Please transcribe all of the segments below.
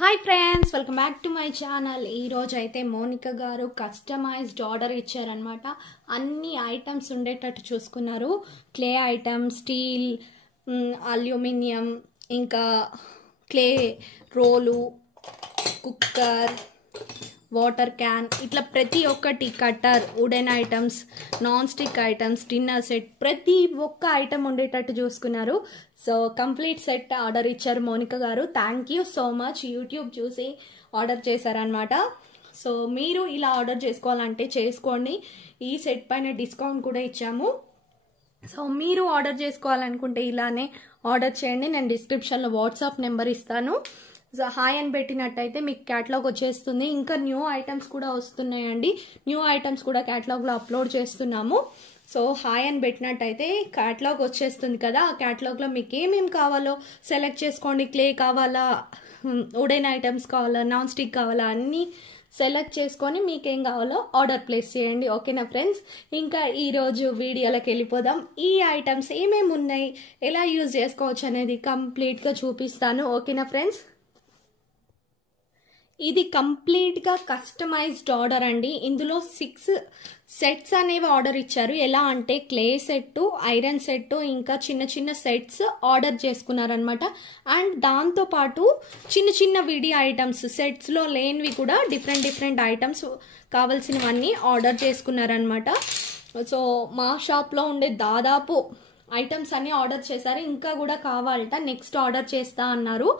Hi friends, welcome back to my channel. ఈరోజు అయితే మోనికా గారు కస్టమైజ్డ్ ఆర్డర్ ఇచ్చారనమాట. అన్ని ఐటమ్స్ ఉండేటట్టు చూసుకున్నారు. క్లే ఐటమ్స్, స్టీల్, అల్యూమినియం, ఇంకా clay role, cooker, water can, ఇట్లా ప్రతి ఒక్కటి, cutter, wooden items, non stick items, dinner set, ప్రతి ఒక్క ఐటమ్ ఉండేటట్టు చూసుకున్నారు. సో కంప్లీట్ సెట్ ఆర్డర్ ఇచ్చారు మోనికా గారు. Thank you so much. YouTube చూసి ఆర్డర్ చేశారనమాట. సో మీరు ఇలా ఆర్డర్ చేసుకోవాలంటే చేసుకోండి. ఈ సెట్ పైన డిస్కౌంట్ కూడా ఇచ్చాము. సో మీరు ఆర్డర్ చేసుకోవాలనుకుంటే ఇలానే ఆర్డర్ చేయండి. నేను డిస్క్రిప్షన్లో వాట్సాప్ నెంబర్ ఇస్తాను. సో హాయ్ అని పెట్టినట్టయితే మీకు క్యాటలాగ్ వచ్చేస్తుంది. ఇంకా న్యూ ఐటమ్స్ కూడా వస్తున్నాయండి. న్యూ ఐటమ్స్ కూడా క్యాటలాగ్లో అప్లోడ్ చేస్తున్నాము. సో హాయ్ అని పెట్టినట్టయితే క్యాటలాగ్ వచ్చేస్తుంది కదా. ఆ క్యాటలాగ్లో మీకు ఏమేమి కావాలో సెలెక్ట్ చేసుకోండి. క్లే కావాలా, వుడెన్ ఐటమ్స్ కావాలా, నాన్ స్టిక్ కావాలా, అన్నీ సెలెక్ట్ చేసుకొని మీకేం కావాలో ఆర్డర్ ప్లేస్ చేయండి. ఓకేనా ఫ్రెండ్స్? ఇంకా ఈరోజు వీడియోలోకి వెళ్ళిపోదాం. ఈ ఐటమ్స్ ఏమేమి ఉన్నాయి, ఎలా యూజ్ చేసుకోవచ్చు అనేది కంప్లీట్గా చూపిస్తాను. ఓకేనా ఫ్రెండ్స్? ఇది కంప్లీట్గా కస్టమైజ్డ్ ఆర్డర్ అండి. ఇందులో 6 సెట్స్ అనేవి ఆర్డర్ ఇచ్చారు. ఎలా అంటే క్లే సెట్, ఐరన్ సెట్, ఇంకా చిన్న చిన్న సెట్స్ ఆర్డర్ చేసుకున్నారనమాట. అండ్ దాంతోపాటు చిన్న చిన్న విడి ఐటమ్స్, సెట్స్లో లేనివి కూడా డిఫరెంట్ ఐటమ్స్ కావాల్సినవన్నీ ఆర్డర్ చేసుకున్నారనమాట. సో మా షాప్లో ఉండే దాదాపు ఐటమ్స్ అన్నీ ఆర్డర్ చేశారు. ఇంకా కూడా కావాలట, నెక్స్ట్ ఆర్డర్ చేస్తా అన్నారు.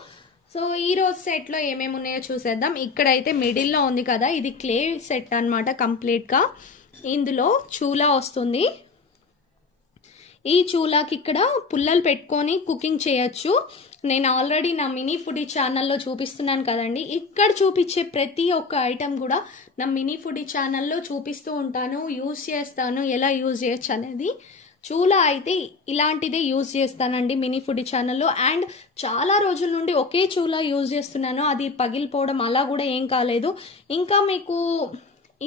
సో ఈ రోజు సెట్లో ఏమేమి ఉన్నాయో చూసేద్దాం. ఇక్కడైతే మిడిల్లో ఉంది కదా, ఇది క్లే సెట్ అనమాట. కంప్లీట్గా ఇందులో చూలా వస్తుంది. ఈ చూలాకి ఇక్కడ పుల్లలు పెట్టుకొని కుకింగ్ చేయొచ్చు. నేను ఆల్రెడీ నా మినీ ఫుడీ ఛానల్లో చూపిస్తున్నాను కదండి. ఇక్కడ చూపించే ప్రతి ఒక్క ఐటమ్ కూడా నా మినీ ఫుడీ ఛానల్లో చూపిస్తూ ఉంటాను, యూజ్ చేస్తాను, ఎలా యూజ్ చేయొచ్చు అనేది. చూలా అయితే ఇలాంటిదే యూజ్ చేస్తానండి మినీ ఫుడీ ఛానల్లో. అండ్ చాలా రోజుల నుండి ఒకే చూలా యూజ్ చేస్తున్నాను. అది పగిలిపోవడం అలా కూడా ఏం కాలేదు. ఇంకా మీకు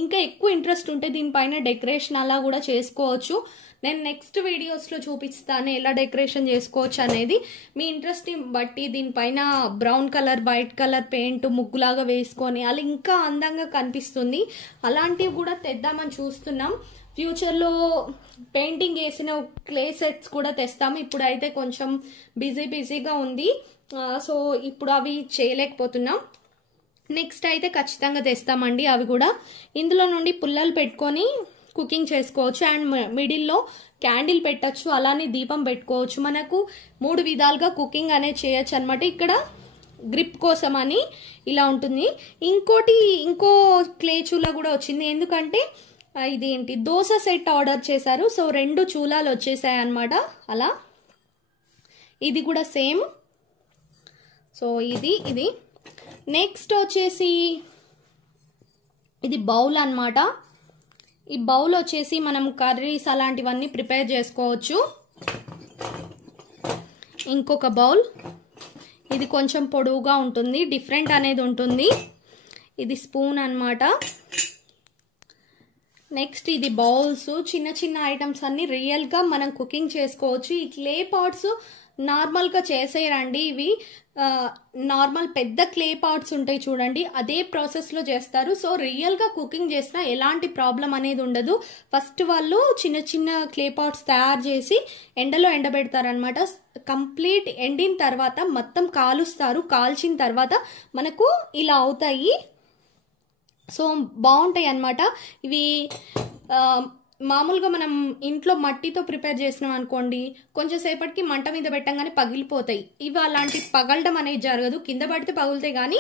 ఇంకా ఎక్కువ ఇంట్రెస్ట్ ఉంటే దీనిపైన డెకరేషన్ అలా కూడా చేసుకోవచ్చు. నేను నెక్స్ట్ వీడియోస్లో చూపిస్తాను ఎలా డెకరేషన్ చేసుకోవచ్చు అనేది. మీ ఇంట్రెస్ట్ని బట్టి దీనిపైన brown colour, white colour paint ముగ్గులాగా వేసుకొని అలా ఇంకా అందంగా కనిపిస్తుంది. అలాంటివి కూడా తెద్దామని చూస్తున్నాం. ఫ్యూచర్లో పెయింటింగ్ వేసిన క్లే సెట్స్ కూడా తెస్తాము. ఇప్పుడు అయితే కొంచెం బిజీగా ఉంది. సో ఇప్పుడు అవి చేయలేకపోతున్నాం. నెక్స్ట్ అయితే ఖచ్చితంగా తెస్తామండి అవి కూడా. ఇందులో నుండి పుల్లలు పెట్టుకొని కుకింగ్ చేసుకోవచ్చు. అండ్ మిడిల్లో క్యాండిల్ పెట్టచ్చు, అలానే దీపం పెట్టుకోవచ్చు. మనకు 3 విధాలుగా కుకింగ్ అనేది చేయొచ్చు అనమాట. ఇక్కడ గ్రిప్ కోసం అని ఇలా ఉంటుంది. ఇంకో క్లే చూలా కూడా వచ్చింది. ఎందుకంటే ఇది ఏంటి, దోశ సెట్ ఆర్డర్ చేశారు. సో 2 చూలాలు వచ్చేసాయి అనమాట. అలా ఇది కూడా సేమ్. సో ఇది నెక్స్ట్ వచ్చేసి ఇది బౌల్ అనమాట. ఈ బౌల్ వచ్చేసి మనం కర్రీస్ అలాంటివన్నీ ప్రిపేర్ చేసుకోవచ్చు. ఇంకొక బౌల్, ఇది కొంచెం పొడవుగా ఉంటుంది, డిఫరెంట్ అనేది ఉంటుంది. ఇది స్పూన్ అనమాట. నెక్స్ట్ ఇది బౌల్స్, చిన్న ఐటమ్స్ అన్ని రియల్గా మనం కుకింగ్ చేసుకోవచ్చు. ఈ క్లే పాట్స్ నార్మల్గా చేసేయరండి. ఇవి నార్మల్ పెద్ద క్లే పాట్స్ ఉంటాయి చూడండి, అదే ప్రాసెస్లో చేస్తారు. సో రియల్గా కుకింగ్ చేసినా ఎలాంటి ప్రాబ్లం అనేది ఉండదు. ఫస్ట్ వాళ్ళు చిన్న క్లే పాట్స్ తయారు చేసి ఎండలో ఎండబెడతారనమాట. కంప్లీట్ ఎండిన తర్వాత మొత్తం కాలుస్తారు. కాల్చిన తర్వాత మనకు ఇలా అవుతాయి. సో బాగుంటాయి అన్నమాట. ఇవి మామూలుగా మనం ఇంట్లో మట్టితో ప్రిపేర్ చేసినాం అనుకోండి, కొంచెం సేపటికి మంట మీద పెట్టంగానే పగిలిపోతాయి. ఇవి అలాంటి పగలడం అనేది జరగదు. కింద పడితే పగులుతాయి, కానీ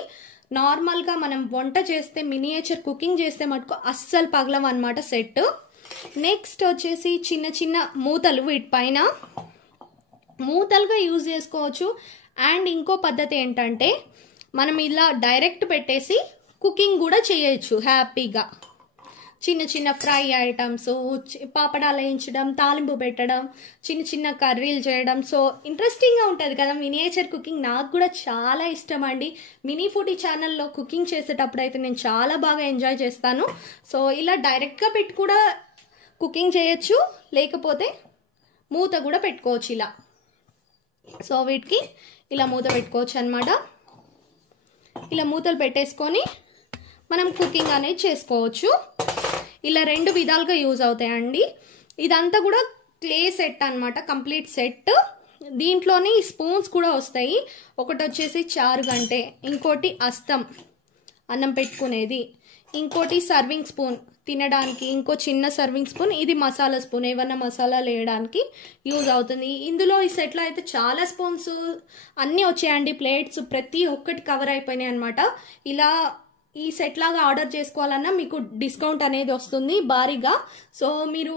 నార్మల్గా మనం వంట చేస్తే, మినియేచర్ కుకింగ్ చేస్తే మటుకు అస్సలు పగలం అనమాట సెట్. నెక్స్ట్ వచ్చేసి చిన్న మూతలు, వీటిపైన మూతలుగా యూజ్ చేసుకోవచ్చు. అండ్ ఇంకో పద్ధతి ఏంటంటే మనం ఇలా డైరెక్ట్ పెట్టేసి కుకింగ్ కూడా చేయొచ్చు హ్యాపీగా. చిన్న ఫ్రై ఐటమ్స్, పాపడాలు వేయించడం, తాలింపు పెట్టడం, చిన్న కర్రీలు చేయడం. సో ఇంట్రెస్టింగ్గా ఉంటుంది కదా మినియేచర్ కుకింగ్. నాకు కూడా చాలా ఇష్టం అండి. మినీ ఫుడీ ఛానల్లో కుకింగ్ చేసేటప్పుడు అయితే నేను చాలా బాగా ఎంజాయ్ చేస్తాను. సో ఇలా డైరెక్ట్గా పెట్టి కూడా కుకింగ్ చేయొచ్చు, లేకపోతే మూత కూడా పెట్టుకోవచ్చు ఇలా. సో వీటికి ఇలా మూత పెట్టుకోవచ్చు అనమాట. ఇలా మూతలు పెట్టేసుకొని మనం కుకింగ్ అనేది చేసుకోవచ్చు. ఇలా 2 విధాలుగా యూజ్ అవుతాయండి. ఇదంతా కూడా క్లే సెట్ అన్నమాట, కంప్లీట్ సెట్. దీంట్లోనే స్పూన్స్ కూడా వస్తాయి. ఒకటి వచ్చేసి చారు గంటె, ఇంకోటి అస్తం అన్నం పెట్టుకునేది, ఇంకోటి సర్వింగ్ స్పూన్ తినడానికి, ఇంకో చిన్న సర్వింగ్ స్పూన్, ఇది మసాలా స్పూన్ ఏమన్నా మసాలాలు వేయడానికి యూజ్ అవుతుంది. ఇందులో ఈ సెట్లో అయితే చాలా స్పూన్స్ అన్నీ వచ్చాయండి. ప్లేట్స్ ప్రతి ఒక్కటి కవర్ అయిపోయినాయి అనమాట. ఇలా ఈ సెట్ లాగా ఆర్డర్ చేసుకోవాలన్నా మీకు డిస్కౌంట్ అనేది వస్తుంది భారీగా. సో మీరు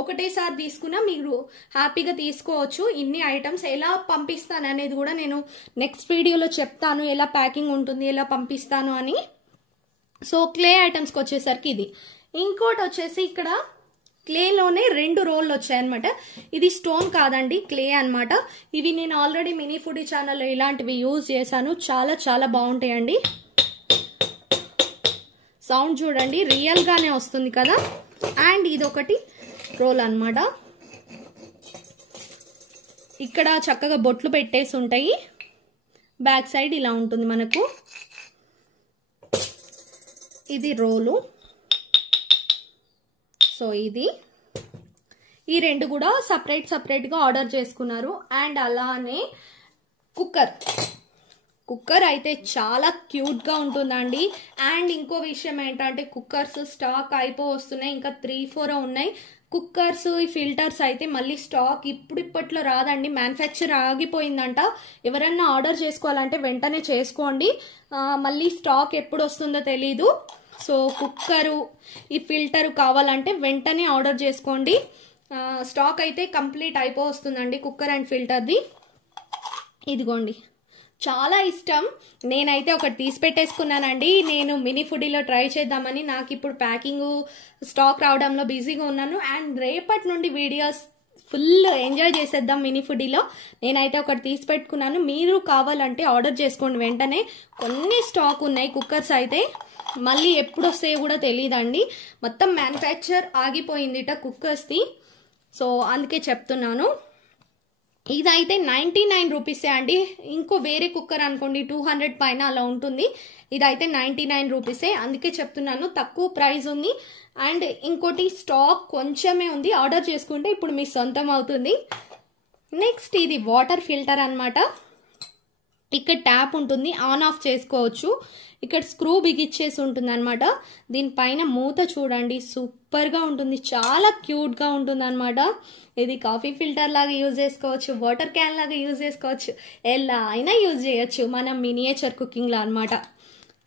ఒకటేసారి తీసుకున్నా మీరు హ్యాపీగా తీసుకోవచ్చు. ఇన్ని ఐటమ్స్ ఎలా పంపిస్తాను అనేది కూడా నేను నెక్స్ట్ వీడియోలో చెప్తాను, ఎలా ప్యాకింగ్ ఉంటుంది, ఎలా పంపిస్తాను అని. సో క్లే ఐటమ్స్కి వచ్చేసరికి ఇది. ఇంకోటి వచ్చేసి ఇక్కడ క్లేలోనే 2 రోళ్ళు వచ్చాయన్నమాట. ఇది స్టోన్ కాదండి, క్లే అన్నమాట. ఇవి నేను ఆల్రెడీ మినీ ఫుడీ ఛానల్లో ఇలాంటివి యూజ్ చేశాను. చాలా చాలా బాగుంటాయండి. సౌండ్ చూడండి, రియల్గానే వస్తుంది కదా. అండ్ ఇది ఒకటి రోల్ అన్నమాట. ఇక్కడ చక్కగా బొట్లు పెట్టేసి ఉంటాయి. బ్యాక్ సైడ్ ఇలా ఉంటుంది మనకు. ఇది రోలు. సో ఇది ఈ 2 కూడా సపరేట్గా ఆర్డర్ చేసుకున్నారు. అండ్ అలానే కుక్కర్ అయితే చాలా క్యూట్గా ఉంటుందండి. అండ్ ఇంకో విషయం ఏంటంటే కుక్కర్స్ స్టాక్ వస్తున్నాయి, ఇంకా 3-4 ఉన్నాయి. కుక్కర్స్ ఈ ఫిల్టర్స్ అయితే మళ్ళీ స్టాక్ ఇప్పట్లో రాదండి, మ్యానుఫ్యాక్చర్ ఆగిపోయిందంట. ఎవరన్నా ఆర్డర్ చేసుకోవాలంటే వెంటనే చేసుకోండి, మళ్ళీ స్టాక్ ఎప్పుడు వస్తుందో తెలీదు. సో కుక్కరు ఈ ఫిల్టర్ కావాలంటే వెంటనే ఆర్డర్ చేసుకోండి. స్టాక్ అయితే కంప్లీట్ వస్తుందండి కుక్కర్ అండ్ ఫిల్టర్ది. ఇదిగోండి, చాలా ఇష్టం. నేనైతే ఒకటి తీసి పెట్టేసుకున్నానండి. నేను మినీ ఫుడీలో ట్రై చేద్దామని. నాకు ఇప్పుడు ప్యాకింగ్ స్టాక్ రావడంలో బిజీగా ఉన్నాను. అండ్ రేపటి నుండి వీడియోస్ ఫుల్ ఎంజాయ్ చేసేద్దాం మినీ ఫుడీలో. నేనైతే ఒకటి తీసి పెట్టుకున్నాను. మీరు కావాలంటే ఆర్డర్ చేసుకోండి వెంటనే. కొన్ని స్టాక్ ఉన్నాయి కుక్కర్స్ అయితే, మళ్ళీ ఎప్పుడు వస్తాయో కూడా తెలియదండి. మొత్తం మ్యానుఫ్యాక్చర్ ఆగిపోయిందిట కుక్కర్స్ది. సో అందుకే చెప్తున్నాను. ఇదైతే 99 రూపీసే అండి. ఇంకో వేరే కుక్కర్ అనుకోండి 200 పైన అలా ఉంటుంది. ఇదైతే 99 రూపీసే, అందుకే చెప్తున్నాను తక్కువ ప్రైస్ ఉంది. అండ్ ఇంకోటి స్టాక్ కొంచెమే ఉంది, ఆర్డర్ చేసుకుంటే ఇప్పుడు మీ సొంతం అవుతుంది. నెక్స్ట్ ఇది వాటర్ ఫిల్టర్ అన్నమాట. ఇక్కడ ట్యాప్ ఉంటుంది, ఆన్ ఆఫ్ చేసుకోవచ్చు. ఇక్కడ స్క్రూ బిగిచ్చేసి ఉంటుంది అనమాట. దీనిపైన మూత చూడండి, సూపర్గా ఉంటుంది, చాలా క్యూట్గా ఉంటుంది అనమాట. ఇది కాఫీ ఫిల్టర్ లాగా యూజ్ చేసుకోవచ్చు, వాటర్ క్యాన్ లాగా యూజ్ చేసుకోవచ్చు, ఎలా అయినా యూజ్ చేయొచ్చు మనం మినియేచర్ కుకింగ్లో అనమాట.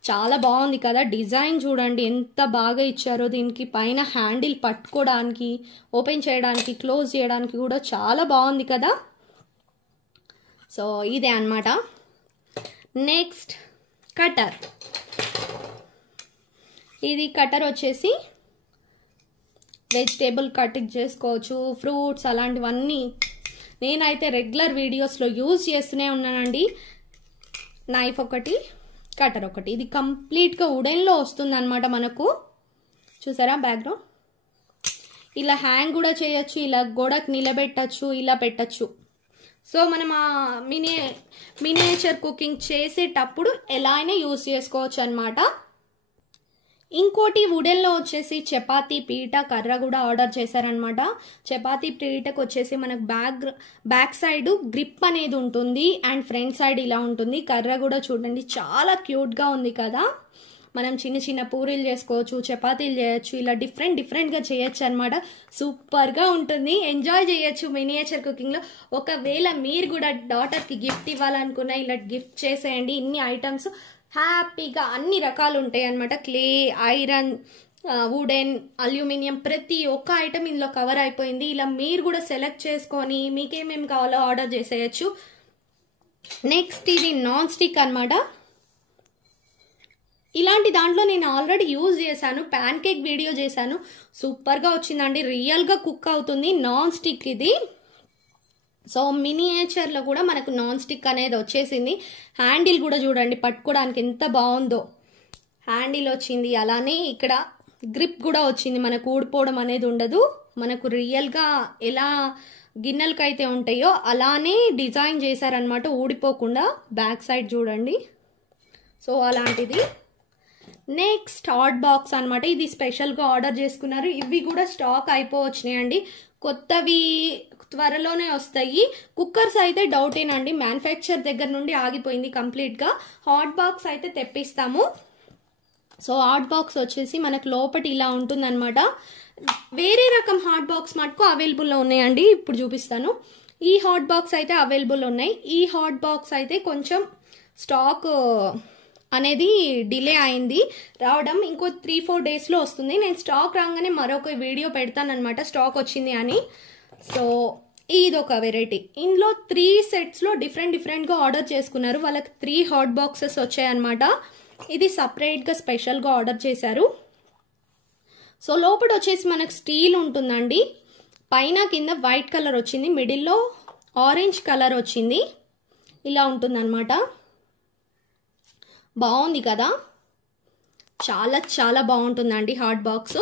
చాలా బాగుంది కదా. డిజైన్ చూడండి ఎంత బాగా ఇచ్చారో. దీనికి పైన హ్యాండిల్ పట్టుకోవడానికి, ఓపెన్ చేయడానికి, క్లోజ్ చేయడానికి కూడా చాలా బాగుంది కదా. సో ఇదే అన్నమాట. Next cutter. ఇది కటర్ వచ్చేసి వెజిటేబుల్ కటింగ్ చేసుకోవచ్చు, ఫ్రూట్స్ అలాంటివన్నీ నేనైతే రెగ్యులర్ వీడియోస్లో యూజ్ చేస్తూనే ఉన్నానండి. నైఫ్ ఒకటి, కటర్ ఒకటి. ఇది కంప్లీట్గా వుడెన్లో వస్తుంది అనమాట మనకు. చూసారా బ్యాక్గ్రౌండ్. ఇలా హ్యాంగ్ కూడా చేయొచ్చు, ఇలా గోడకు నిలబెట్టచ్చు, ఇలా పెట్టచ్చు. సో మనం ఆ మినియేచర్ కుకింగ్ చేసేటప్పుడు ఎలా అయినా యూజ్ చేసుకోవచ్చు అనమాట. ఇంకోటి వుడెన్లో వచ్చేసి చపాతీ పీట కర్ర కూడా ఆర్డర్ చేశారనమాట. చపాతీ పీటకు వచ్చేసి మనకు బ్యాక్ సైడ్ గ్రిప్ అనేది ఉంటుంది అండ్ ఫ్రంట్ సైడ్ ఇలా ఉంటుంది. కర్ర కూడా చూడండి చాలా క్యూట్గా ఉంది కదా. మనం చిన్న చిన్న పూరీలు చేసుకోవచ్చు, చపాతీలు చేయొచ్చు, ఇలా డిఫరెంట్గా చేయొచ్చు అనమాట. సూపర్గా ఉంటుంది, ఎంజాయ్ చేయొచ్చు మినియేచర్ కుకింగ్లో. ఒకవేళ మీరు కూడా డాటర్కి గిఫ్ట్ ఇవ్వాలనుకున్నా ఇలా గిఫ్ట్ చేసేయండి. ఇన్ని ఐటమ్స్ హ్యాపీగా అన్ని రకాలు ఉంటాయి అనమాట. క్లే, ఐరన్, వుడెన్, అల్యూమినియం ప్రతి ఒక్క ఐటమ్ ఇందులో కవర్ అయిపోయింది. ఇలా మీరు కూడా సెలెక్ట్ చేసుకొని మీకేమేమి కావాలో ఆర్డర్ చేసేయచ్చు. నెక్స్ట్ ఇది నాన్ స్టిక్ అనమాట. ఇలాంటి దాంట్లో నేను ఆల్రెడీ యూజ్ చేశాను, ప్యాన్ కేక్ వీడియో చేశాను, సూపర్గా వచ్చిందండి, రియల్గా కుక్ అవుతుంది. నాన్ స్టిక్ ఇది. సో మినియేచర్లో కూడా మనకు నాన్ స్టిక్ అనేది వచ్చేసింది. హ్యాండిల్ కూడా చూడండి పట్టుకోవడానికి ఎంత బాగుందో, హ్యాండిల్ వచ్చింది. అలానే ఇక్కడ గ్రిప్ కూడా వచ్చింది, మనకు ఊడిపోవడం అనేది ఉండదు. మనకు రియల్గా ఎలా గిన్నెలకైతే ఉంటాయో అలానే డిజైన్ చేశారనమాట, ఊడిపోకుండా. బ్యాక్ సైడ్ చూడండి సో అలాంటిది. నెక్స్ట్ హాట్ బాక్స్ అనమాట. ఇది స్పెషల్గా ఆర్డర్ చేసుకున్నారు. ఇవి కూడా స్టాక్ అయిపోవచ్చినాయండి. కొత్తవి త్వరలోనే వస్తాయి. కుక్కర్స్ అయితే డౌటేనండి, మ్యానుఫ్యాక్చర్ దగ్గర నుండి ఆగిపోయింది కంప్లీట్గా. హాట్ బాక్స్ అయితే తెప్పిస్తాము. సో హాట్ బాక్స్ వచ్చేసి మనకు లోపటి ఇలా ఉంటుందన్నమాట. వేరే రకం హాట్ బాక్స్ మటుకు అవైలబుల్లో ఉన్నాయండి, ఇప్పుడు చూపిస్తాను. ఈ హాట్ బాక్స్ అయితే అవైలబుల్ ఉన్నాయి. ఈ హాట్ బాక్స్ అయితే కొంచెం స్టాక్ అనేది డిలే అయింది రావడం. ఇంకో 3-4 డేస్లో వస్తుంది. నేను స్టాక్ రాగానే మరొక వీడియో పెడతానమాట స్టాక్ వచ్చింది అని. సో ఇదొక వెరైటీ. ఇందులో 3 సెట్స్లో డిఫరెంట్గా ఆర్డర్ చేసుకున్నారు. వాళ్ళకి 3 హాట్ బాక్సెస్ వచ్చాయన్నమాట. ఇది సపరేట్గా స్పెషల్గా ఆర్డర్ చేశారు. సో లోపల వచ్చేసి మనకు స్టీల్ ఉంటుందండి. పైన కింద వైట్ కలర్ వచ్చింది, మిడిల్లో ఆరెంజ్ కలర్ వచ్చింది. ఇలా ఉంటుందన్నమాట. బాగుంది కదా, చాలా చాలా బాగుంటుందండి హాట్ బాక్స్.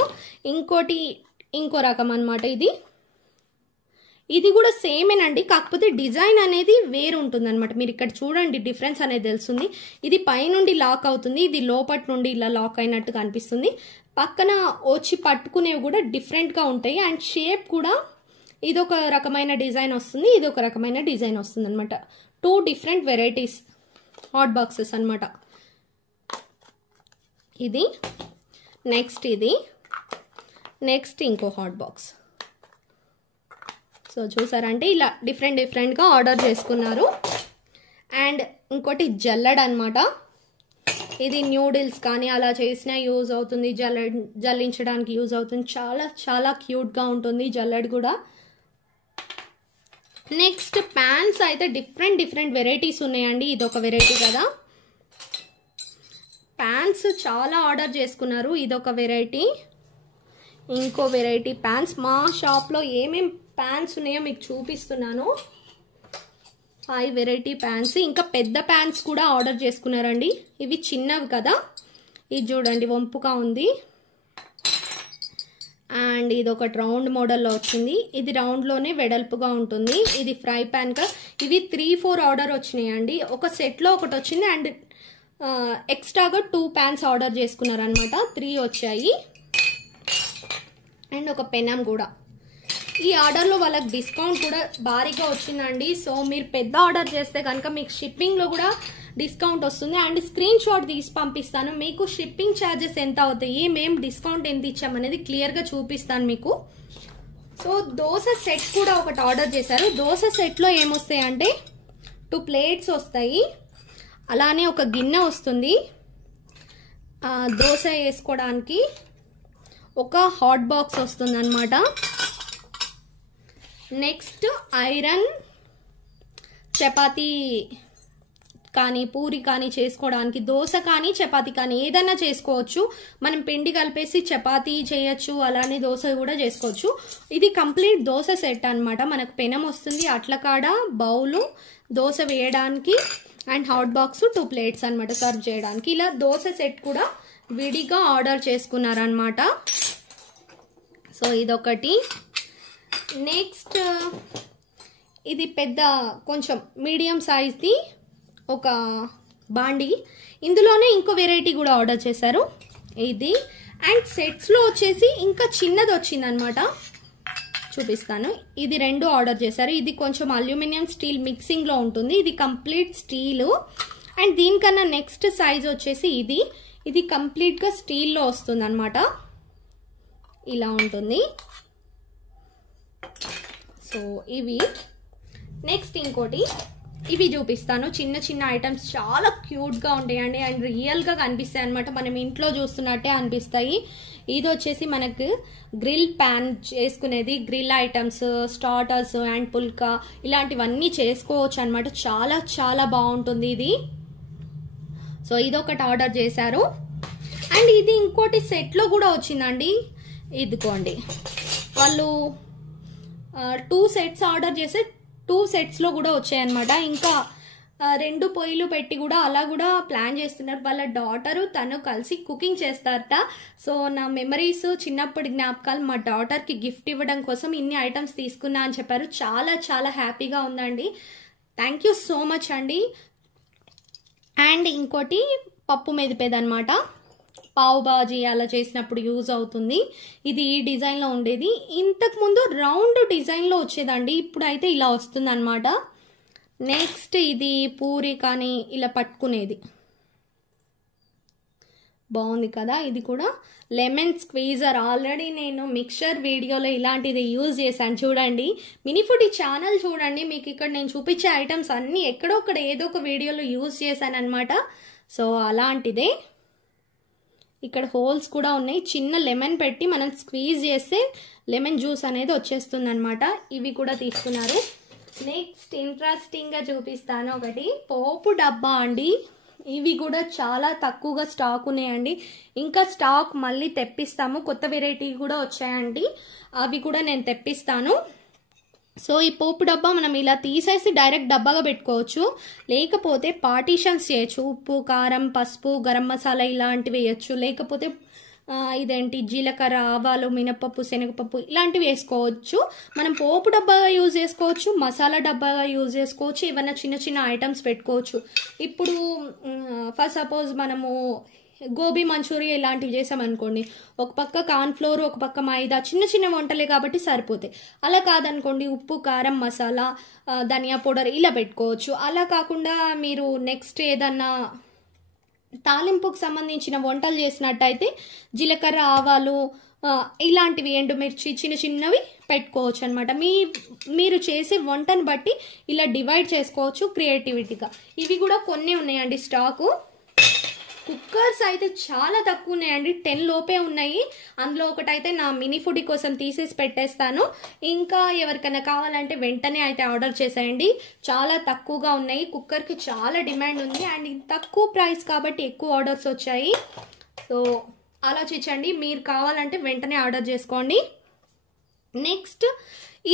ఇంకో రకం అనమాట ఇది. ఇది కూడా సేమేనండి, కాకపోతే డిజైన్ అనేది వేరు ఉంటుంది అనమాట. మీరు ఇక్కడ చూడండి, డిఫరెన్స్ అనేది తెలుస్తుంది. ఇది పైనుండి లాక్ అవుతుంది, ఇది లోపటి నుండి ఇలా లాక్ అయినట్టు కనిపిస్తుంది. పక్కన వచ్చి పట్టుకునేవి కూడా డిఫరెంట్గా ఉంటాయి. అండ్ షేప్ కూడా ఇదొక రకమైన డిజైన్ వస్తుంది, ఇది ఒక రకమైన డిజైన్ వస్తుంది అనమాట. 2 డిఫరెంట్ వెరైటీస్ హాట్ బాక్సెస్ అనమాట. ఇది నెక్స్ట్ ఇంకో హాట్ బాక్స్. సో చూసారంటే ఇలా డిఫరెంట్గా ఆర్డర్ చేసుకున్నారు. అండ్ ఇంకోటి జల్లెడ్ అనమాట. ఇది న్యూడిల్స్ కానీ అలా చేసినా యూజ్ అవుతుంది, జల్లించడానికి యూజ్ అవుతుంది. చాలా చాలా క్యూట్గా ఉంటుంది జల్లెడ్ కూడా. నెక్స్ట్ ప్యాన్స్ అయితే డిఫరెంట్ వెరైటీస్ ఉన్నాయండి. ఇదొక వెరైటీ కదా, ప్యాన్స్ చాలా ఆర్డర్ చేసుకున్నారు. ఇదొక వెరైటీ. ఇంకో వెరైటీ ప్యాన్స్. మా షాప్లో ఏమేం ప్యాన్స్ ఉన్నాయో మీకు చూపిస్తున్నాను. 5 వెరైటీ ప్యాన్స్. ఇంకా పెద్ద ప్యాన్స్ కూడా ఆర్డర్ చేసుకున్నారండి. ఇవి చిన్నవి కదా, ఇది చూడండి వంపుగా ఉంది. అండ్ ఇది ఒక రౌండ్ మోడల్లో వచ్చింది. ఇది రౌండ్లోనే వెడల్పుగా ఉంటుంది. ఇది ఫ్రై ప్యాన్ గా. ఇవి 3-4 ఆర్డర్ వచ్చినాయండి. ఒక సెట్లో ఒకటి వచ్చింది. అండ్ ఎక్స్ట్రాగా 2 ప్యాన్స్ ఆర్డర్ చేసుకున్నారు అనమాట. 3 వచ్చాయి. అండ్ ఒక పెనం కూడా. ఈ ఆర్డర్లో వాళ్ళకి డిస్కౌంట్ కూడా భారీగా వచ్చిందండి. సో మీరు పెద్ద ఆర్డర్ చేస్తే కనుక మీకు షిప్పింగ్లో కూడా డిస్కౌంట్ వస్తుంది. అండ్ స్క్రీన్ షాట్ తీసి పంపిస్తాను. మీకు షిప్పింగ్ ఛార్జెస్ ఎంత అవుతాయి, మేము డిస్కౌంట్ ఎంత ఇచ్చామనేది క్లియర్గా చూపిస్తాను మీకు. సో దోశ సెట్ కూడా ఒకటి ఆర్డర్ చేశారు. దోశ సెట్లో ఏమొస్తాయి అంటే 2 ప్లేట్స్ వస్తాయి, అలానే ఒక గిన్నె వస్తుంది, దోశ వేసుకోవడానికి ఒక హాట్ బాక్స్ వస్తుంది అనమాట. నెక్స్ట్ ఐరన్ చపాతీ కానీ పూరి కానీ చేసుకోవడానికి, దోశ కానీ చపాతీ కానీ ఏదైనా చేసుకోవచ్చు. మనం పిండి కలిపేసి చపాతీ చేయొచ్చు, అలానే దోశ కూడా చేసుకోవచ్చు. ఇది కంప్లీట్ దోశ సెట్ అనమాట. మనకు పెనం వస్తుంది, అట్లకాడ, బౌలు, దోశ వేయడానికి, అండ్ హాట్ బాక్స్, 2 ప్లేట్స్ అనమాట సర్వ్ చేయడానికి. ఇలా దోశ సెట్ కూడా విడిగా ఆర్డర్ చేసుకున్నారనమాట. సో ఇదొకటి. నెక్స్ట్ ఇది పెద్ద కొంచెం మీడియం సైజ్ది ఒక బాండి. ఇందులోనే ఇంకో వెరైటీ కూడా ఆర్డర్ చేశారు ఇది. అండ్ సెట్స్లో వచ్చేసి ఇంకా చిన్నది వచ్చిందనమాట, చూపిస్తాను. ఇది 2 ఆర్డర్ చేశారు. ఇది కొంచెం అల్యూమినియం స్టీల్ మిక్సింగ్లో ఉంటుంది, ఇది కంప్లీట్ స్టీలు. అండ్ దీనికన్నా నెక్స్ట్ సైజ్ వచ్చేసి ఇది కంప్లీట్గా స్టీల్లో వస్తుంది అనమాట. ఇలా ఉంటుంది. సో ఇవి. నెక్స్ట్ ఇంకోటి ఇవి చూపిస్తాను. చిన్న ఐటమ్స్ చాలా క్యూట్గా ఉంటాయండి. అండ్ రియల్గా కనిపిస్తాయి అనమాట, మనం ఇంట్లో చూస్తున్నట్టే అనిపిస్తాయి. ఇది వచ్చేసి మనకు గ్రిల్ ప్యాన్ చేసుకునేది, గ్రిల్ ఐటమ్స్, స్టార్టర్స్ అండ్ పుల్కా ఇలాంటివన్నీ చేసుకోవచ్చు అనమాట. చాలా చాలా బాగుంటుంది ఇది. సో ఇదొకటి ఆర్డర్ చేశారు. అండ్ ఇది ఇంకోటి సెట్లో కూడా వచ్చిందండి. ఇదిగోండి, వాళ్ళు 2 సెట్స్ ఆర్డర్ చేస్తే 2 సెట్స్లో కూడా వచ్చాయన్నమాట. ఇంకా 2 పొయ్యిలు పెట్టి కూడా అలా కూడా ప్లాన్ చేస్తున్నారు. వాళ్ళ డాటరు తను కలిసి కుకింగ్ చేస్తారట. సో నా మెమరీస్, చిన్నప్పటి జ్ఞాపకాలు మా డాటర్కి గిఫ్ట్ ఇవ్వడం కోసం ఇన్ని ఐటమ్స్ తీసుకున్నా అని చెప్పారు. చాలా చాలా హ్యాపీగా ఉందండి. థ్యాంక్ యూ సో మచ్ అండి. అండ్ ఇంకోటి పప్పు మెదిపేదన్నమాట. పావు బాజీ అలా చేసినప్పుడు యూజ్ అవుతుంది. ఇది ఈ డిజైన్లో ఉండేది. ఇంతకుముందు రౌండ్ డిజైన్లో వచ్చేదండి, ఇప్పుడైతే ఇలా వస్తుంది అనమాట. నెక్స్ట్ ఇది పూరి కానీ ఇలా పట్టుకునేది, బాగుంది కదా. ఇది కూడా లెమన్ స్క్వీజర్. ఆల్రెడీ నేను మిక్చర్ వీడియోలో ఇలాంటిది యూజ్ చేశాను చూడండి. మినీ ఫుడీ ఛానల్ చూడండి, మీకు ఇక్కడ నేను చూపించే ఐటమ్స్ అన్నీ ఎక్కడొక్కడ ఏదో ఒక వీడియోలో యూజ్ చేశాను అనమాట. సో అలాంటిదే. ఇక్కడ హోల్స్ కూడా ఉన్నాయి. చిన్న లెమన్ పెట్టి మనం స్క్వీజ్ చేస్తే లెమన్ జ్యూస్ అనేది వచ్చేస్తుంది అనమాట. ఇవి కూడా తీసుకున్నారు. నెక్స్ట్ ఇంట్రెస్టింగ్గా చూపిస్తాను ఒకటి పోపు డబ్బా అండి. ఇవి కూడా చాలా తక్కువగా స్టాక్ ఉన్నాయండి. ఇంకా స్టాక్ మళ్ళీ తెప్పిస్తాము. కొత్త వెరైటీ కూడా వచ్చాయండి, అవి కూడా నేను తెప్పిస్తాను. సో ఈ పోపు డబ్బా మనం ఇలా తీసేసి డైరెక్ట్ డబ్బాగా పెట్టుకోవచ్చు, లేకపోతే పార్టీషన్స్ చేయొచ్చు. ఉప్పు, కారం, పసుపు, గరం మసాలా ఇలాంటివి వేయచ్చు. లేకపోతే ఇదేంటి జీలకర్ర, ఆవాలు, మినపప్పు, శనగపప్పు ఇలాంటివి వేసుకోవచ్చు. మనం పోపు డబ్బాగా యూజ్ చేసుకోవచ్చు, మసాలా డబ్బాగా యూజ్ చేసుకోవచ్చు, ఏమైనా చిన్న చిన్న ఐటమ్స్ పెట్టుకోవచ్చు. ఇప్పుడు ఫర్ సపోజ్ మనము గోబీ మంచూరియా ఇలాంటివి చేసామనుకోండి, ఒక పక్క కార్న్ఫ్లోర్, ఒక పక్క మైదా, చిన్న చిన్న వంటలే కాబట్టి సరిపోతాయి. అలా కాదనుకోండి, ఉప్పు, కారం, మసాలా, ధనియా పౌడర్ ఇలా పెట్టుకోవచ్చు. అలా కాకుండా మీరు నెక్స్ట్ ఏదన్నా తాలింపుకు సంబంధించిన వంటలు చేసినట్టయితే జీలకర్ర, ఆవాలు ఇలాంటివి, ఎండుమిర్చి చిన్న చిన్నవి పెట్టుకోవచ్చు అనమాట. మీరు చేసే వంటను బట్టి ఇలా డివైడ్ చేసుకోవచ్చు క్రియేటివిటీగా. ఇవి కూడా కొన్ని ఉన్నాయండి స్టాకు. కుక్కర్స్ అయితే చాలా తక్కువ ఉన్నాయండి, 10 లోపే ఉన్నాయి. అందులో ఒకటైతే నా మినీ ఫుడీ కోసం తీసేసి పెట్టేస్తాను. ఇంకా ఎవరికైనా కావాలంటే వెంటనే అయితే ఆర్డర్ చేసేయండి. చాలా తక్కువగా ఉన్నాయి. కుక్కర్కి చాలా డిమాండ్ ఉంది అండ్ తక్కువ ప్రైస్ కాబట్టి ఎక్కువ ఆర్డర్స్ వచ్చాయి. సో ఆలోచించండి, మీరు కావాలంటే వెంటనే ఆర్డర్ చేసుకోండి. నెక్స్ట్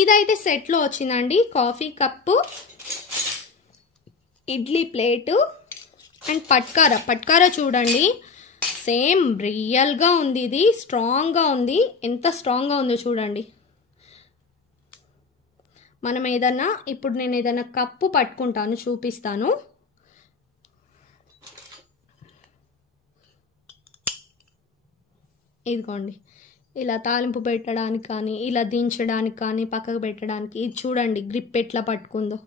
ఇదైతే సెట్లో వచ్చిందండి. Coffee cup, idli plate and పట్కారా చూడండి, సేమ్ రియల్గా ఉంది. ఇది స్ట్రాంగ్గా ఉంది. ఎంత స్ట్రాంగ్గా ఉందో చూడండి. మనం ఏదన్నా ఇప్పుడు నేను ఏదైనా కప్పు పట్టుకుంటాను, చూపిస్తాను. ఇదిగోండి, ఇలా తాలింపు పెట్టడానికి కానీ, ఇలా దించడానికి కానీ, పక్కకు పెట్టడానికి. ఇది చూడండి గ్రిప్ ఎట్లా పట్టుకుందో.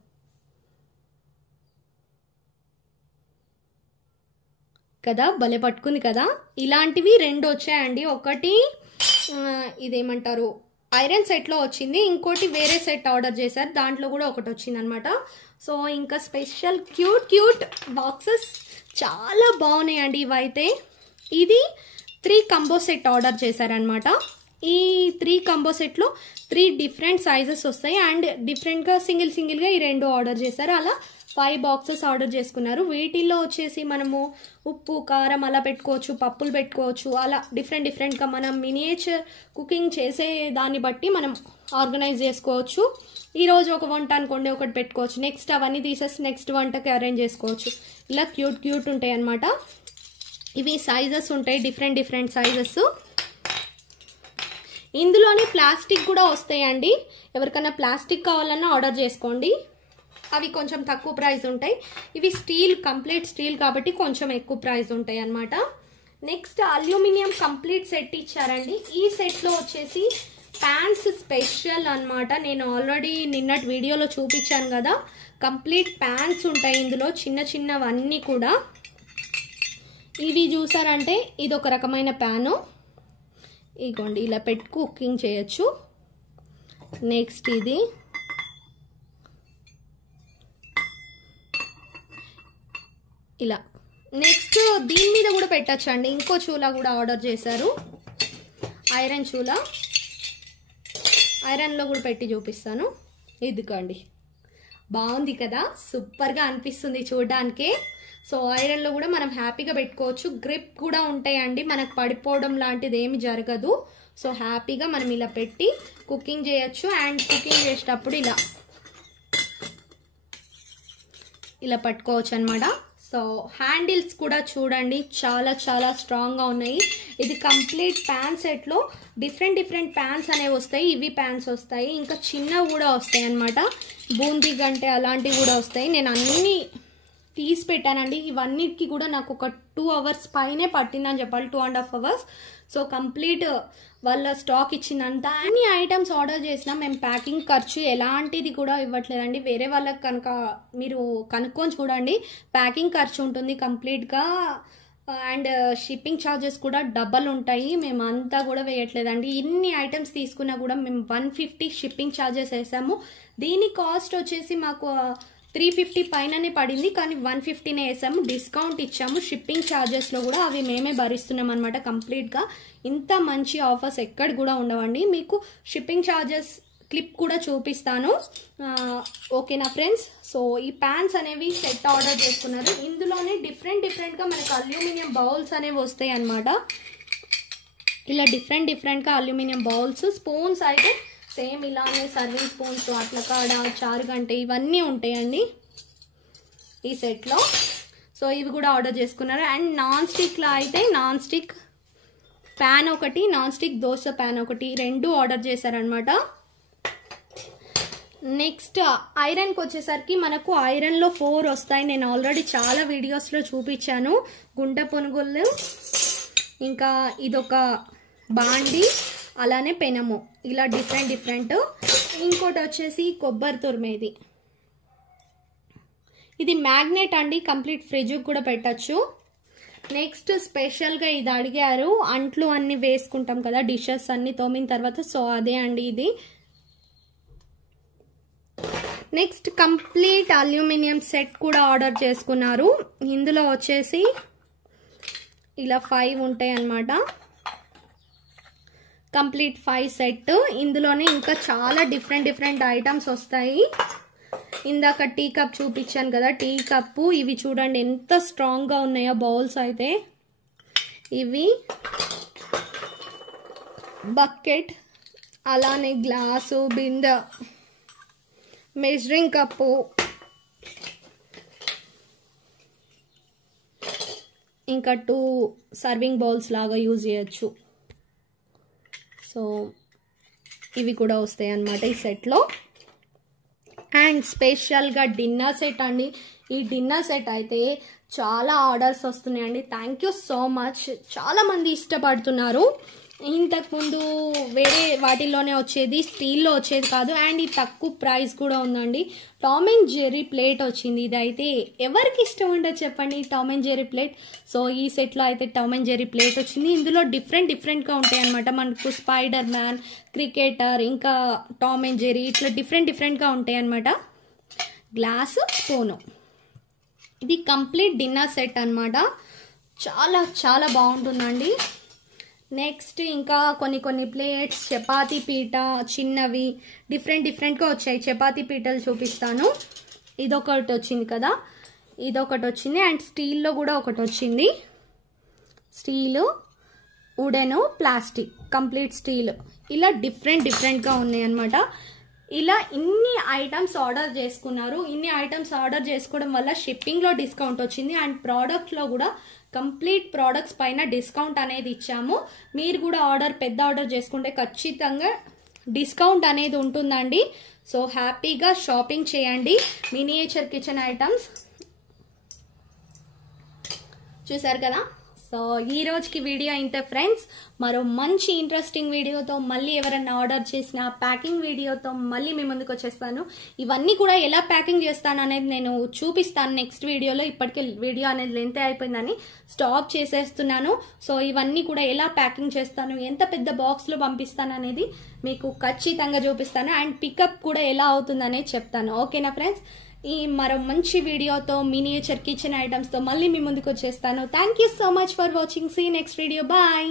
కదా, భలే పట్టుకుంది కదా. ఇలాంటివి 2 వచ్చాయండి. ఒకటి ఇదేమంటారు ఐరన్ సెట్లో వచ్చింది, ఇంకోటి వేరే సెట్ ఆర్డర్ చేశారు, దాంట్లో కూడా ఒకటి వచ్చింది అనమాట. సో ఇంకా స్పెషల్ క్యూట్ బాక్సెస్ చాలా బాగున్నాయండి ఇవైతే. ఇది 3 కంబో సెట్ ఆర్డర్ చేశారనమాట. ఈ 3 కంబో సెట్లో 3 డిఫరెంట్ సైజెస్ వస్తాయి అండ్ డిఫరెంట్గా సింగిల్గా ఈ 2 ఆర్డర్ చేశారు. అలా 5 బాక్సెస్ ఆర్డర్ చేసుకున్నారు. వీటిల్లో వచ్చేసి మనము ఉప్పు, కారం అలా పెట్టుకోవచ్చు, పప్పులు పెట్టుకోవచ్చు. అలా డిఫరెంట్గా మనం మినియేచర్ కుకింగ్ చేసే దాన్ని బట్టి మనం ఆర్గనైజ్ చేసుకోవచ్చు. ఈరోజు ఒక వంట అనుకోండి, ఒకటి పెట్టుకోవచ్చు. నెక్స్ట్ అవన్నీ తీసేసి నెక్స్ట్ వంటకి అరేంజ్ చేసుకోవచ్చు. ఇలా క్యూట్ ఉంటాయి అన్నమాట. ఇవి సైజెస్ ఉంటాయి, డిఫరెంట్ సైజెస్. ఇందులోనే ప్లాస్టిక్ కూడా వస్తాయండి. ఎవరికైనా ప్లాస్టిక్ కావాలన్నా ఆర్డర్ చేసుకోండి, అవి కొంచెం తక్కువ ప్రైస్ ఉంటాయి. ఇవి స్టీల్, కంప్లీట్ స్టీల్ కాబట్టి కొంచెం ఎక్కువ ప్రైస్ ఉంటాయి అన్నమాట. నెక్స్ట్ అల్యూమినియం కంప్లీట్ సెట్ ఇచ్చారండి. ఈ సెట్లో వచ్చేసి ప్యాన్స్ స్పెషల్ అన్నమాట. నేను ఆల్రెడీ నిన్నటి వీడియోలో చూపించాను కదా, కంప్లీట్ ప్యాన్స్ ఉంటాయి ఇందులో, చిన్నవన్నీ కూడా. ఇవి చూసారంటే ఇది ఒక రకమైన ప్యాను. ఇగోండి, ఇలా పెట్టి కుకింగ్ చేయొచ్చు. నెక్స్ట్ ఇది ఇలా. నెక్స్ట్ దీని మీద కూడా పెట్టచ్చు అండి. ఇంకో చూలా కూడా ఆర్డర్ చేశారు, ఐరన్ చూలా. ఐరన్లో కూడా పెట్టి చూపిస్తాను. ఇదిగోండి, బాగుంది కదా, సూపర్గా అనిపిస్తుంది చూడడానికే. సో ఐరన్లో కూడా మనం హ్యాపీగా పెట్టుకోవచ్చు. గ్రిప్ కూడా ఉంటాయండి, మనకు పడిపోవడం లాంటిది ఏమి జరగదు. సో హ్యాపీగా మనం ఇలా పెట్టి కుకింగ్ చేయొచ్చు. అండ్ కుకింగ్ చేసేటప్పుడు ఇలా పట్టుకోవచ్చు అనమాట. సో హ్యాండిల్స్ కూడా చూడండి, చాలా స్ట్రాంగ్గా ఉన్నాయి. ఇది కంప్లీట్ ప్యాన్ సెట్లో డిఫరెంట్ ప్యాన్స్ అనేవి వస్తాయి. ఇవి ప్యాన్స్ వస్తాయి, ఇంకా చిన్నవి కూడా వస్తాయి అనమాట. బూందీ గంటే అలాంటివి కూడా వస్తాయి. నేను అన్ని తీసి పెట్టానండి. ఇవన్నిటికి కూడా నాకు ఒక 2 hours పైనే పట్టిందని చెప్పాలి, 2.5 hours. సో కంప్లీట్ వాళ్ళ స్టాక్ ఇచ్చిందంతా. అన్ని ఐటమ్స్ ఆర్డర్ చేసినా మేము ప్యాకింగ్ ఖర్చు ఎలాంటిది కూడా ఇవ్వట్లేదండి. వేరే వాళ్ళకి కనుక మీరు కనుక్కొని చూడండి, ప్యాకింగ్ ఖర్చు ఉంటుంది కంప్లీట్గా, అండ్ షిప్పింగ్ ఛార్జెస్ కూడా డబల్ ఉంటాయి. మేము అంతా కూడా వేయట్లేదండి. ఇన్ని ఐటమ్స్ తీసుకున్నా కూడా మేము 150 షిప్పింగ్ ఛార్జెస్ వేసాము. దీని కాస్ట్ వచ్చేసి మాకు 350 పైననే పడింది, కానీ 150నే వేసాము. డిస్కౌంట్ ఇచ్చాము షిప్పింగ్ ఛార్జెస్లో కూడా, అవి మేమే భరిస్తున్నాం అనమాట కంప్లీట్గా. ఇంత మంచి ఆఫర్స్ ఎక్కడ కూడా ఉండవండి. మీకు షిప్పింగ్ ఛార్జెస్ క్లిప్ కూడా చూపిస్తాను, ఓకేనా ఫ్రెండ్స్. సో ఈ ప్యాన్స్ అనేవి సెట్ ఆర్డర్ చేసుకున్నారు. ఇందులోనే డిఫరెంట్గా మనకు అల్యూమినియం బౌల్స్ అనేవి వస్తాయి అనమాట. ఇలా డిఫరెంట్గా అల్యూమినియం బౌల్స్. స్పూన్స్ అయితే సేమ్ ఇలానే సర్వింగ్ స్పూన్స్, అట్ల కాడ, చారుగంట ఇవన్నీ ఉంటాయండి ఈ సెట్లో. సో ఇవి కూడా ఆర్డర్ చేసుకున్నారు. అండ్ నాన్ స్టిక్లో అయితే నాన్ స్టిక్ ప్యాన్ ఒకటి, నాన్ స్టిక్ దోశ ప్యాన్ ఒకటి, 2 ఆర్డర్ చేశారనమాట. నెక్స్ట్ ఐరన్కి వచ్చేసరికి మనకు ఐరన్లో 4 వస్తాయి. నేను ఆల్రెడీ చాలా వీడియోస్లో చూపించాను. గుంట పునుగులు, ఇంకా ఇదొక బాండి, అలానే పెనము, ఇలా డిఫరెంట్. ఇంకోటి వచ్చేసి కొబ్బరి తురిమేది, ఇది మ్యాగ్నెట్ అండి, కంప్లీట్ ఫ్రిడ్జ్కి కూడా పెట్టచ్చు. నెక్స్ట్ స్పెషల్గా ఇది అడిగారు, అంట్లు అన్ని వేసుకుంటాం కదా డిషెస్ అన్ని తోమిన తర్వాత, సో అదే అండి ఇది. నెక్స్ట్ కంప్లీట్ అల్యూమినియం సెట్ కూడా ఆర్డర్ చేసుకున్నారు. ఇందులో వచ్చేసి ఇలా 5 ఉంటాయి అన్నమాట, కంప్లీట్ 5 సెట్. ఇందులోనే ఇంకా చాలా డిఫరెంట్ ఐటమ్స్ వస్తాయి. ఇందాక టీ కప్ చూపించాను కదా, టీ కప్పు, ఇవి చూడండి ఎంత స్ట్రాంగ్గా ఉన్నాయో బౌల్స్ అయితే. ఇవి బకెట్, అలానే గ్లాసు, బిందె, మెజరింగ్ కప్పు, ఇంకా 2 సర్వింగ్ బౌల్స్ లాగా యూజ్ చేయొచ్చు. సో ఇవి కూడా వస్తాయి అన్నమాట ఈ సెట్లో. అండ్ స్పెషల్గా డిన్నర్ సెట్ అండి. ఈ డిన్నర్ సెట్ అయితే చాలా ఆర్డర్స్ వస్తున్నాయండి. Thank you so much. చాలామంది ఇష్టపడుతున్నారు. ఇంతకుముందు వేరే వాటిల్లోనే వచ్చేది, స్టీల్లో వచ్చేది కాదు. అండ్ ఇది తక్కువ ప్రైస్ కూడా ఉందండి. టామ్ అండ్ జెర్రీ ప్లేట్ వచ్చింది. ఇదైతే ఎవరికి ఇష్టం ఉండదు చెప్పండి, Tom and Jerry plate. So ఈ సెట్లో అయితే టామ్ అండ్ జెర్రీ ప్లేట్ వచ్చింది. ఇందులో డిఫరెంట్గా ఉంటాయి అనమాట. మనకు స్పైడర్ మ్యాన్, క్రికెటర్, ఇంకా టామ్ అండ్ జెర్రీ, ఇట్లా డిఫరెంట్గా ఉంటాయి అనమాట. గ్లాసు, స్పూను, ఇది కంప్లీట్ డిన్నర్ సెట్ అనమాట. చాలా బాగుంటుందండి. నెక్స్ట్ ఇంకా కొన్ని ప్లేట్స్, చపాతీ పీట, చిన్నవి డిఫరెంట్గా వచ్చాయి. చపాతీ పీటలు చూపిస్తాను. ఇదొకటి వచ్చింది కదా, ఇదొకటి వచ్చింది. అండ్ స్టీల్లో కూడా ఒకటి వచ్చింది. స్టీలు, వుడెను, ప్లాస్టిక్, కంప్లీట్ స్టీల్, ఇలా డిఫరెంట్గా ఉన్నాయి అన్నమాట. ఇలా ఇన్ని ఐటమ్స్ ఆర్డర్ చేసుకున్నారు. ఇన్ని ఐటమ్స్ ఆర్డర్ చేసుకోవడం వల్ల షిప్పింగ్లో డిస్కౌంట్ వచ్చింది. అండ్ ప్రోడక్ట్లో కూడా కంప్లీట్ ప్రోడక్ట్స్ పైన డిస్కౌంట్ అనేది ఇచ్చాము. మీరు కూడా పెద్ద ఆర్డర్ చేసుకుంటే ఖచ్చితంగా డిస్కౌంట్ అనేది ఉంటుందండి. సో హ్యాపీగా షాపింగ్ చేయండి. మినియేచర్ కిచెన్ ఐటమ్స్ చూసారు కదా. సో ఈ రోజుకి వీడియో ఇంతే ఫ్రెండ్స్. మరో మంచి ఇంట్రెస్టింగ్ వీడియోతో మళ్ళీ ఎవరైనా ఆర్డర్ చేసిన ప్యాకింగ్ వీడియోతో మళ్ళీ మీ ముందుకు వచ్చేస్తాను. ఇవన్నీ కూడా ఎలా ప్యాకింగ్ చేస్తాను అనేది నేను చూపిస్తాను నెక్స్ట్ వీడియోలో. ఇప్పటికే వీడియో అనేది లెంత్ అయిపోయిందని స్టాప్ చేసేస్తున్నాను. సో ఇవన్నీ కూడా ఎలా ప్యాకింగ్ చేస్తాను, ఎంత పెద్ద బాక్స్లో పంపిస్తాను అనేది మీకు ఖచ్చితంగా చూపిస్తాను. అండ్ పికప్ కూడా ఎలా అవుతుంది అనేది చెప్తాను. ఓకేనా ఫ్రెండ్స్. ఈ మరో మంచి వీడియోతో మినియేచర్ కిచెన్ ఐటమ్స్తో మళ్ళీ మీ ముందుకు వచ్చేస్తాను. Thank you so much for watching. See next video. Bye.